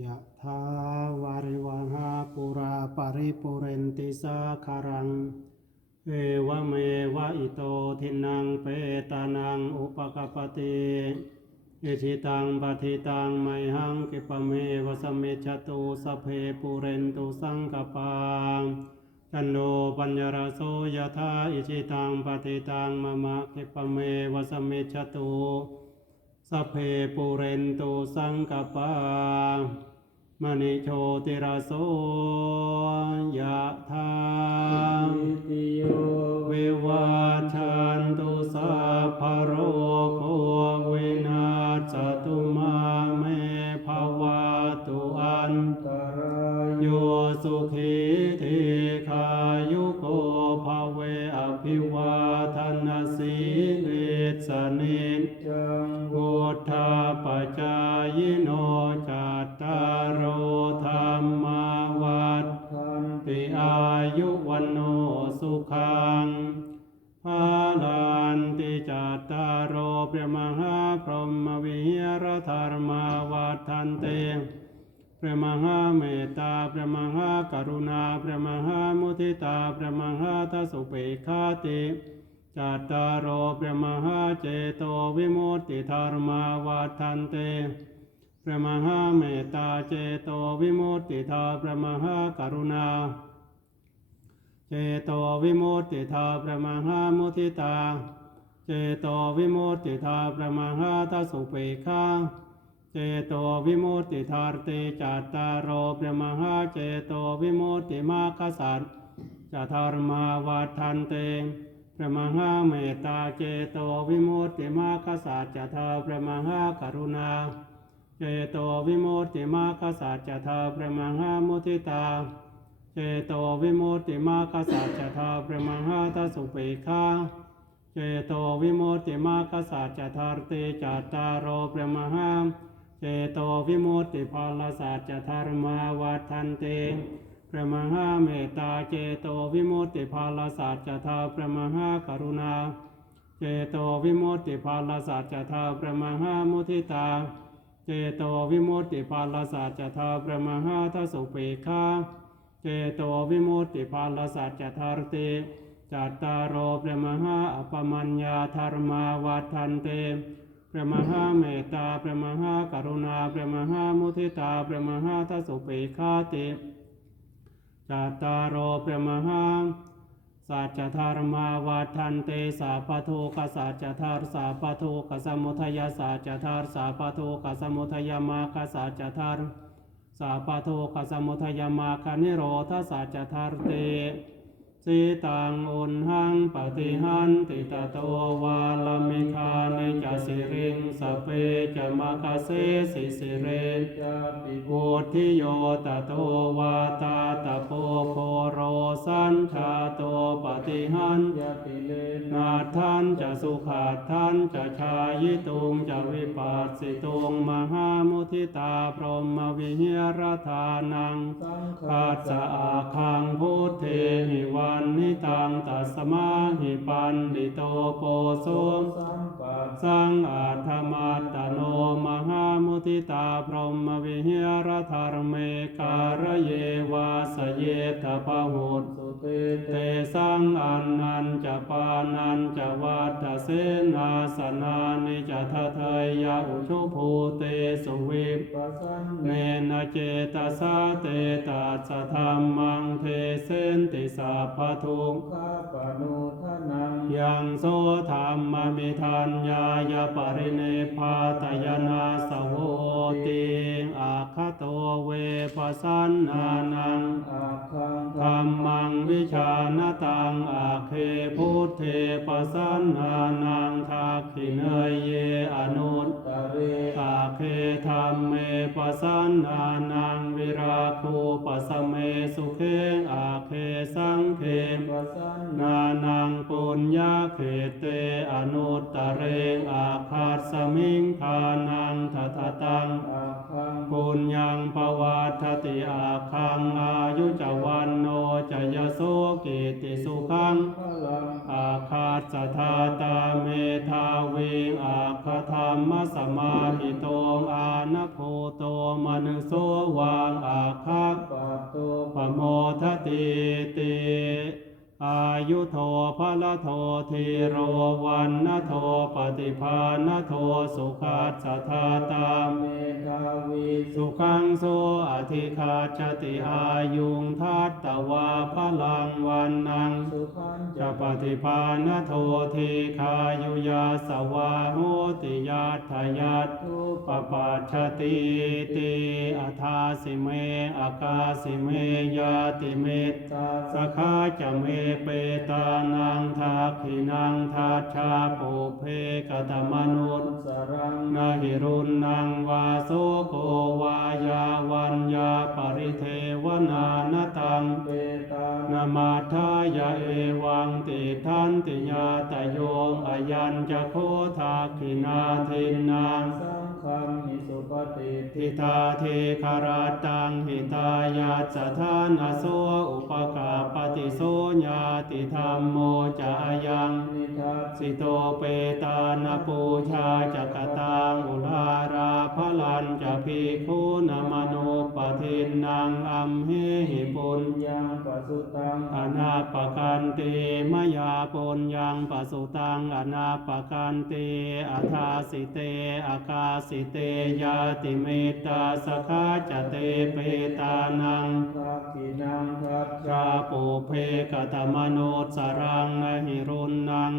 ยะทาวาริวหาปุราปาริปุเรนติสาคารัง เอวเมวะอิโตทินังเปตานังอุปกปติอิทิตังปฏิตังไมหังกิปเมวสมเมชตุสเพปุเรนตุสังกปาจันโนปัญญรโสยะธาอิทิตังปฏิตังมะมะกิปเมวสมเมชตุ สพเพปุเรนตุสังกปามณิโชติรโสยะธาติโยวิวัชันตุสัพพะโรโควินาศตุมาเมภวะตุอันตรายโยสุขีทีขายุโกภาเวอภิวาทนาสีลิสนิจจังพุ ทธาปจายโนจัตตารโอธรรมาวัฏคันติอายุวันโนสุขังภาลันติจัตตารโอเปรมหาพรหมวิหารธรรมาวัฏทันเตเปรมหาเมตตาเปรมหากรุณาเปรมหามุทิตาเปรมหาทสุเปขาติ จัตตารโอเปรมหาเจโตวิมุตติธรรมาวัฏทันเตพระมหาเมตตาเจโตวิมุตติธาพระมหากรุณา เจโตวิมุตติธาพระมหามุทิตา เจโตวิมุตติธาพระมหาทัสสุเปกขาเจโตวิมุตติธาเตจัตตารโอพระมหาเจโตวิมุตติมาคสัตจะธรรมาวัฏทันเต พระมหาเมตตาเจโตวิมุตติมาคสัจจะธาพระมหากรุณา เจโตวิมุตติมาคสัจจธาพระมหามุทิตา เจโตวิมุตติมาคสัจจธาพระมหาทัสสุเปกขาเจโตวิมุตติมาคสัจจธาเตจัตตารโอพระมหาเจโตวิมุตติภาลสัจจธรรมาวัฏทันเต พระมหาเมตตาเจโตวิมุตติภาลสัจจธาพระมหากรุณา เจโตวิมุตติภาลสัจจธาพระมหามุทิตา เจโตวิมุตติภาลสัจจธาพระมหาทัสสุเปกาเจโตวิมุตติภาลสัจจธารติจัตตารโอพระมหาอปมัญญาธรรมาวัฏทันเตพระมหาเมตตาพระมหากรุณาพระมหามุทิตาพระมหาทัสสุเปกขาติ จัตตารโอพระมหาสัจธรรมาวัฏทันเตสาปโทกสัจธารสาปโทกสมุทยสัจธารสาปโทกสมุทยมาคสัจธารสาปโทกสมุทยมาคนิโรธสัจธารเตสีตังอุนหังปฏิหันติตโตวาลมิคาในจสิริงสเปจะมาคเสสิสิเรจปิโพธิโยตโตวาต ชาโตปฏิหันยติเลนาทันจะสุขาทันจะชายิตุงจะวิปัสสิตุงมหามุทิตาพรหมวิหรธานังสังฆปัสสะอาคังพุทเทหิวันนิตังตัสมาหิปันดิโตโปโส สัมปัสสังอาธมาตโนมหามุทิตาพรหมวิหารธรรมเมการเยวาสเยทพหุตสุเตเตสังอันนันจะปานันจะวัฏเสนาสนานิจะทะเทยยะอุชุภูเตสุวิปปัสสันเนนะเจตสาเตตัสสะธรรมังเทเสนติสัพพทุกข้าปนุทนังยังโสธรรมมิทัญญายปริเนพาตยนาสโหติอาคโตเวปัสสันนานังธรรมังวิชานตังอาเคพุทเทปัสสันนานังทักขิเนยเยอนุตตะเรอาเคธรรมเมปัสสันนา ญญาเขเตอนุตตะเรงอาคาสมิงทานังทัตตังอาคังปุญญังปวัตติอาคังอายุจวันโนจยโสกิติสุขังพลังอาคาสธาตาเมธาวิงอาคธรรมสมาหิโตอานะโพโตมนุโสวางอาคักปัตโตปะโมทติติอา ยุโทภละโททีโรวันนโทปฏิภาณโทสุขัสสทาตามเมธาวิสุขังโสอธิคาชติอายุงทัตตวาพลังวันนังสุขันจะปฏิภาณโททีคายุยาสวาโหติยาทยัตุปปัชชติติอัฏฐาสิเมอากาสิเมยาติเมตสคาจะเมเปตานังทาขินังทาชาปุเพกตมนุษสรังนาหิรุนังวาโสโกวายาวัญญาปริเทวนานตังเปตานามาทายาเอวังติทันติญาตโยงอายัญจะโคทาขินาทินางสังฆ ปฏิทิทิตาเทคาราตังหิตายาสถานาโสอุปกาปฏิโสญาติธรรมโมจายังนิทัสสิโตเปตานปูชาจักตังอุลาราพลันจะพีคูนามโนปทินนางอัมเหหิปุญยังปัสสุตังอนาปกันติมยาปุญญังปสุตังอนาปกันติอัฏฐาสิเตอากาสิเตยาติเมตตาสคาจเตเปตานังทักขินังทักชาปุเพกตมโนสรังนหิรุณนัง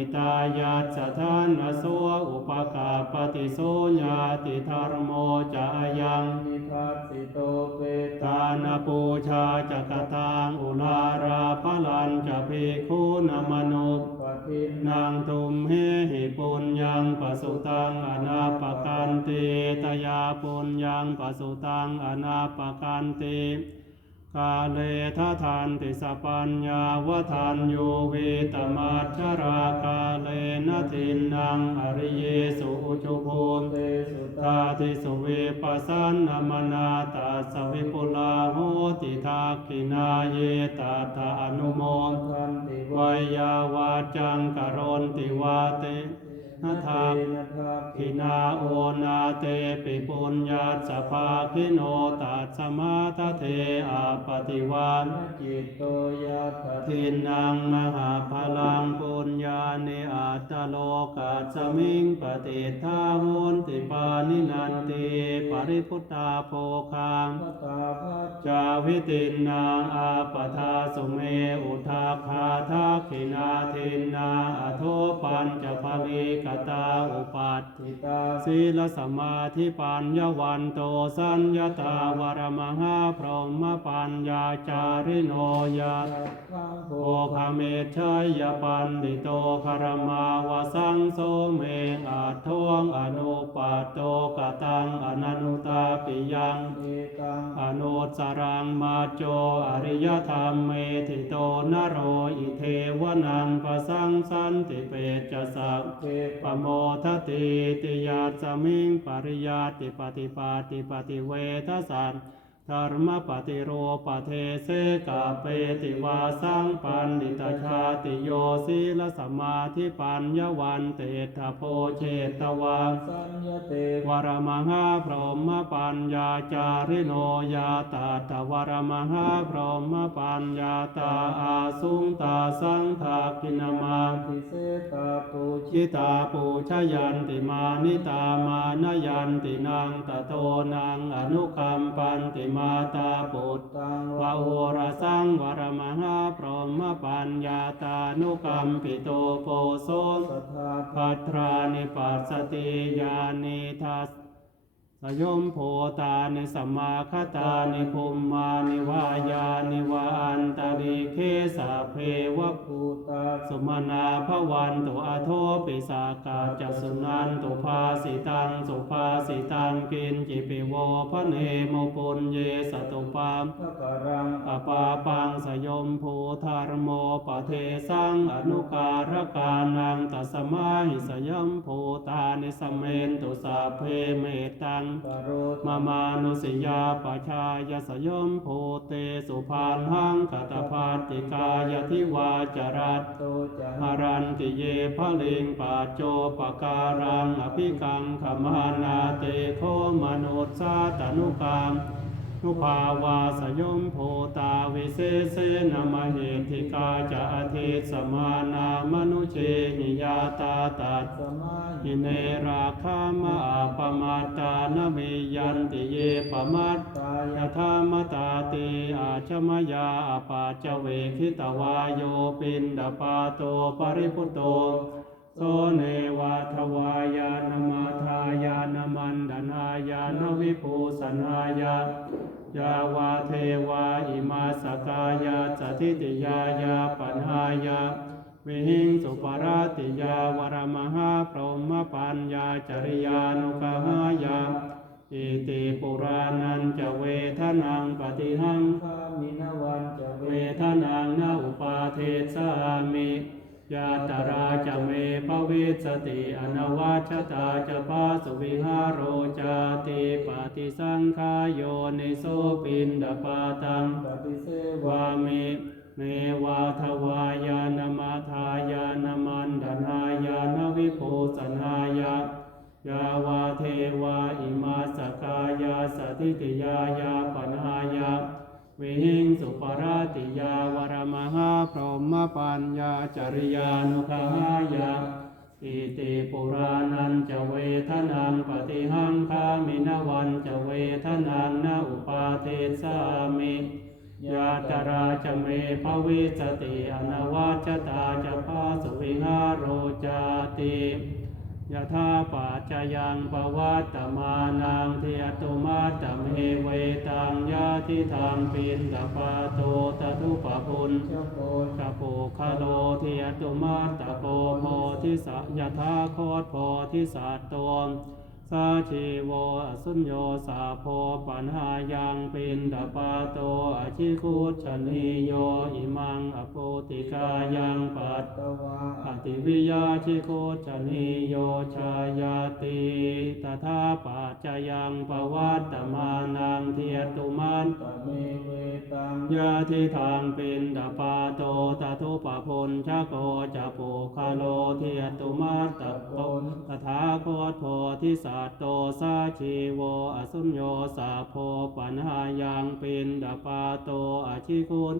มิตายัสสะทานโสอุปกาปฏิโสญาติธรรมโมจะยังนิทัสสิโตเปตาทานปูชาจักตังอุลาราพลันจะภิกขุนามนุปทินนางตุมเหหิปุญญังปสุตังอนาปกันติตยาปุญญังปสุตังอนาปกันติ กาเลทะทานติสปัญญาวทานโยเวตมัชชรากาเลนะทินนางอริเยสุจุภูมเตสุตาติสุเวปัสสันนมนาตาสวิปุลาโหติทาคินาเยตาตาอนุโมคันติวายาวาจังกรณติวาเต นะทานาทักขิคินาโอนาเตปิปุญญาสภาคิโนตัสสมาทเทอาปฏิวานจิตโตยะทินังมหาพลังปุญญาเนอัตโลกัสมิงปฏิทาหุนติปานินันติปริพุตตาโภคังพระตาพัจจา วิตินนางอาปทาสุเมอุทาคาทักขินาทินนาอโทปัญจภลีกตาอุปัตติตาศีลสมาธิปัญญวันโตสัญญตาวรมหาพรหมปัญญาจาริโนยาสัพพังโภโอคาเมชัยยปันติโตคารมาวสังโสเมอาทวงอนุปัตโตกตังอนันุตาปิยังเอตังอนุสรังมาโจอริยธรรมเมติโตนโรอิเทวนังปสังสันติเปจสัพเทปโมทติติยาสมิงปริยาติปฏิปาติปฏิเวทสัน ธรรมปฏิโรปเทเสกาเปติวาสังปันดิตชาติโยสีลสมาธิปัญญวันเตถะโพเชตวังสัญญเตวรมหาพรหมปัญญาจาริโนยาตาตวรมหาพรหมปัญญาตาอาสุงตาสังทากินามาทิเสตาปูชิชิตาปูชยันติมานิตามานยันตินางตะโตนางอนุคัมปันติมาาตาปุตตังวะโอระสังวรมหาพรหมปัญญาตานุคัมปิโตโปโสสัทธาพัทรานิปัสสติญาณิทัส สยมโพตานิสัมมาคตานิภูมมานิวายานิวาอันตริเคสะเพวะภูตาสุมาณาภวันตุอาโทปิสากาจัสุนันตุภาสิตังสุภาสิตังกินจิปิโวพระเนโมปุญเยสตุปามพระกรังปปาปังสยมภูธารโมปะเทสังอนุการกานังตัสมาหิสยมภูตานิสเมนตุสาเพเมตังมามานุสิยาปชายสยมโพเตสุภานหังกตภาติกายทิวาจรัตโตจะหารันติเยพะลิงปาโจปการังอภิกังขมานาเตโคมนุสสาตนุกาม นุภาวาสยมโพตาวิเศษเสนมเหติกาจะอธิสมานามนุเชนิยาตาตัสสมาหิเนราคามาปมาตานเมยันติเยปมัตายยะธามตาติอาชมยาอปาจเวคิตวายโยปินดาปาโตปริพุตโตโสเนวาทวายานมาทายานมันดนายานวิภูสนายา ยาวาเทวาอิมาสกายาจติติยายาปัญหายาวิหิงสุปราติยาวรมหาพรหมปัญญาจริยานุกหายาอิติปุรานันจะเวทนังปฏิหังข้ามินวันจะเวเวทนังนาอุปาเทสามิ ยาตราจะเมภวิสติอนวัชตาจะปาสุวิหารโรจาติปฏิสังขายโยนิโสปินดาปาตังปฏิเสวะวามิเมวาทวายานมาทา นวัชตาจะพาสวิหาโรจาติยะธาปัจจยังปวัตตมานังเทียตุมาตเมเวตังยาทิทางปินตปาโตตทุปะพุนเจ้าโกนกะโปคาโลเทียตุมาตะโกโพธิสะยะธาโคตโพธิสัตตวมสาชีโวอสุญโยสาโพปัญหายังปินดาปาโตอชิคุชนิโย กายังปัตตวา อติวิยาชิโคชนิโยชายาติตถาปัจจยังปวัตตมานังเทียตุมันตเมเวตังยาทิทางเป็นดาปาโตตทุปะพลชะโกจะโปคาโลเทียตุมาตะโกตถาโคตโพธิสัตโตสาชีโวอสุญโยสาโพปัญหายังเป็นดาปาโตอาชิคุน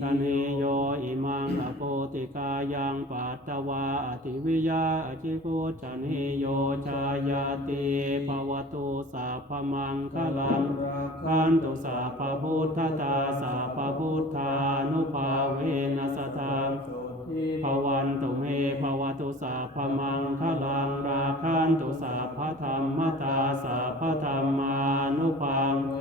ตนิโยอิมังอโปติกายังปัตตวาอติวิยาอชิคุจนิโยชายาติภวตุสัพพมังคลังราคขันตุสัพพุทธตาสัพพุทธานุภาเวนัสทางภวันตุเมภวตุสัพพมังคลังราคันตุสัพพธรรมตาสัพพธรรมานุภาเว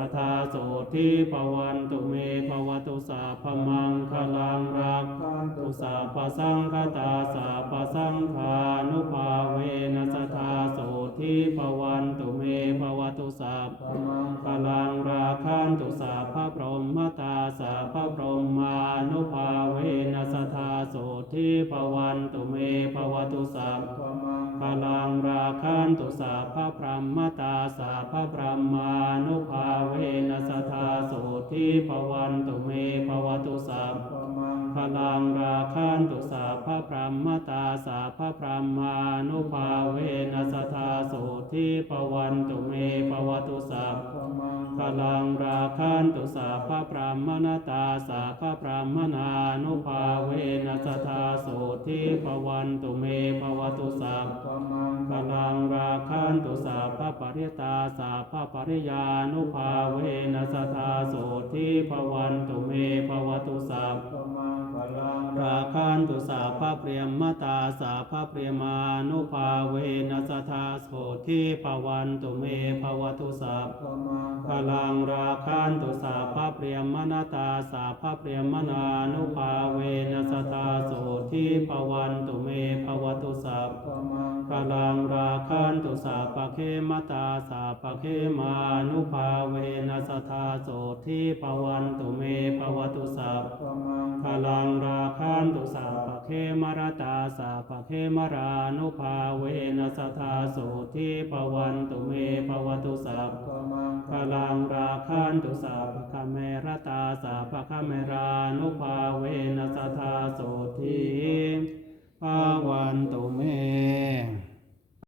นัสสัทธาโสทิภวันตุเมภวตุสัพมังคลังราขันตุสัพพสังฆตาสัพพสังฆานุภาเวนัสทธาโสทิภวันตุเมภวตุสัพมังกลังราคันตุสาพระพรหมตาสาพระพรหมานุภาเวนัสธาโสทิภวันตุเมภวตุสัพมังกลังราคันตุสาพระพรหมตาสาพระพรหมานุ ทิภวันตุเมภวตุสัพพมังพลังราคันตุสาพระพรหมตาสาพระพรหมานุภาเวนัสธาโสทิภวันตุเมภวตุสัพพมัง พลังราคันตุสัพพะพรามณตาสัพพะพรามนานุภาเวนัสทาโสทิภวันตุเมภวตุสัพพลังราคันตุสัพพะปริตาสัพพะปริยานุภาเวนัสทาโสทิภวันตุเมภวตุสัพราคันตุสัพพะเปรียมมตาสัพพะเปรียมานุภาเวนัสทาโสทิภวันตุเมภวตุสัพพลังราคันตุสัพพเปรียมนาตาสัพพเปรียมนานุภาเวนัสตาโสทิภวันตุเมภวตุสัพพลังราคันตุสัพพะเคมตาสัพพะเคมานุภาเวนัสตาโสทิภวันตุเมภวตุสัพพลังราคันตุสัพพะเคมรตาสัพพะเคมรานุภาเวนัสตาโสทิภวันตุเมภวตุสัพพลังราคันตุสาภคเมรตาสาภคเมรานุภาเวนัสธาโสทีภาวันตุเม